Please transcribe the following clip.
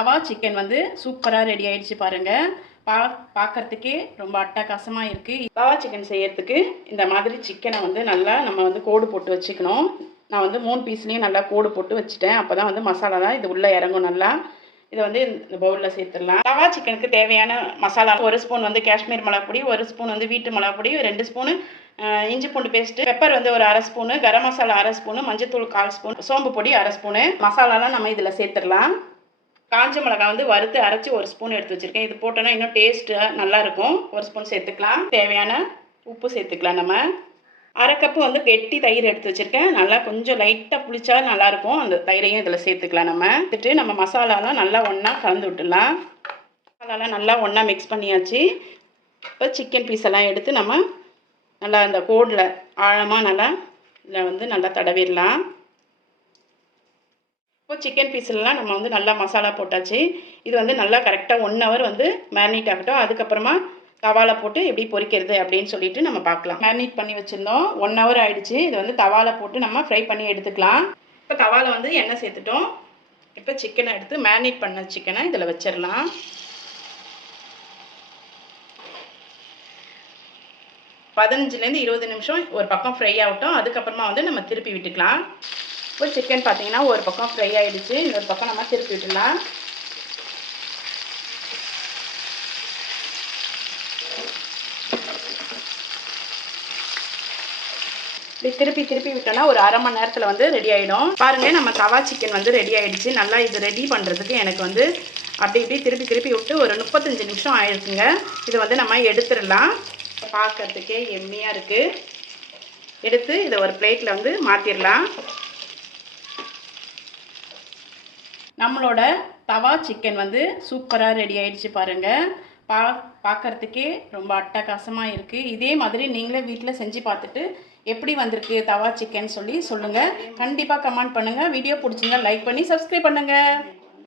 தவா சிக்கன் வந்து சூப்பராக ரெடி ஆயிடுச்சு பாருங்க. பா பார்க்கறதுக்கே ரொம்ப அட்டகாசமாக இருக்குது தவா சிக்கன் செய்யறதுக்கு இந்த மாதிரி சிக்கனை வந்து நல்லா நம்ம வந்து கோடு போட்டு வச்சுக்கணும். நான் வந்து மூணு பீஸ்லேயும் நல்லா கோடு போட்டு வச்சுட்டேன். அப்போ தான் வந்து மசாலாலாம் இது உள்ளே இறங்கும் நல்லா. இதை வந்து இந்த பவுலில் சேர்த்துடலாம். தவா சிக்கனுக்கு தேவையான மசாலா ஒரு ஸ்பூன் வந்து காஷ்மீர் மிளகாப்பொடி ஒரு ஸ்பூன் வந்து வீட்டு மிளகாப்பொடி ரெண்டு ஸ்பூனு இஞ்சி பூண்டு பேஸ்ட்டு பெப்பர் வந்து ஒரு அரை ஸ்பூனு கரம் மசாலா அரை ஸ்பூனு மஞ்சத்தூள் கால் ஸ்பூன் சோம்பு பொடி அரை ஸ்பூனு. மசாலாலாம் நம்ம இதில் சேர்த்துடலாம். காஞ்ச மிளகாய் வந்து வறுத்து அரைச்சி ஒரு ஸ்பூன் எடுத்து வச்சுருக்கேன். இது போட்டோன்னா இன்னும் டேஸ்ட்டாக நல்லாயிருக்கும் ஒரு ஸ்பூன் சேர்த்துக்கலாம். தேவையான உப்பு சேர்த்துக்கலாம் நம்ம. அரை கப்பு வந்து கெட்டி தயிர் எடுத்து வச்சுருக்கேன். நல்லா கொஞ்சம் லைட்டாக புளிச்சா நல்லாயிருக்கும் அந்த தயிரையும் இதில் சேர்த்துக்கலாம் நம்ம. எடுத்துட்டு நம்ம மசாலாலாம் நல்லா ஒன்றா கலந்து விட்டுடலாம். மசாலாலாம் நல்லா ஒன்றா மிக்ஸ் பண்ணியாச்சு. இப்போ சிக்கன் பீஸ் எல்லாம் எடுத்து நம்ம நல்லா அந்த கோடில் ஆழமாக நல்லா இதில் வந்து நல்லா தடவிடலாம். இப்போ சிக்கன் பீஸ்லாம் நம்ம வந்து நல்லா மசாலா போட்டாச்சு. இது வந்து நல்லா கரெக்டாக ஒன் ஹவர் வந்து மேரினேட் ஆகட்டும். அதுக்கப்புறமா தவாலை போட்டு எப்படி பொரிக்கிறது அப்படின்னு சொல்லிட்டு நம்ம பார்க்கலாம். மேரினேட் பண்ணி வச்சுருந்தோம். ஒன் ஹவர் ஆயிடுச்சு. இது வந்து தவாலை போட்டு நம்ம ஃப்ரை பண்ணி எடுத்துக்கலாம். இப்போ தவாலை வந்து எண்ணெய் சேர்த்துட்டோம். இப்போ சிக்கனை எடுத்து மேரினேட் பண்ண சிக்கனை இதில் வச்சிடலாம். பதினஞ்சுலேருந்து இருபது நிமிஷம் ஒரு பக்கம் ஃப்ரை ஆகட்டும். அதுக்கப்புறமா வந்து நம்ம திருப்பி விட்டுக்கலாம். இப்போ சிக்கன் பார்த்தீங்கன்னா ஒரு பக்கம் ஃப்ரை ஆகிடுச்சு இன்னொரு பக்கம் நம்ம திருப்பி விட்டுடலாம். இப்படி திருப்பி திருப்பி விட்டோம்னா ஒரு அரை மணி நேரத்தில் வந்து ரெடி ஆகிடும் பாருங்கள் நம்ம தவா சிக்கன் வந்து ரெடி ஆகிடுச்சு நல்லா இது ரெடி பண்ணுறதுக்கு எனக்கு வந்து அப்படி இப்படி திருப்பி திருப்பி விட்டு ஒரு முப்பத்தஞ்சு நிமிஷம் ஆயிருக்குங்க இது வந்து நம்ம எடுத்துடலாம். பார்க்கறதுக்கே எம்மியாக இருக்குது எடுத்து இதை ஒரு பிளேட்டில் வந்து மாற்றிடலாம் நம்மளோட தவா சிக்கன் வந்து சூப்பராக ரெடி ஆயிடுச்சு பாருங்கள் பா பார்க்கறதுக்கே ரொம்ப அட்டகாசமாக இருக்குது இதே மாதிரி நீங்களே வீட்டில் செஞ்சு பார்த்துட்டு எப்படி வந்திருக்கு தவா சிக்கன் சொல்லி சொல்லுங்கள் கண்டிப்பாக கமெண்ட் பண்ணுங்கள் வீடியோ பிடிச்சிங்க லைக் பண்ணி சப்ஸ்கிரைப் பண்ணுங்கள்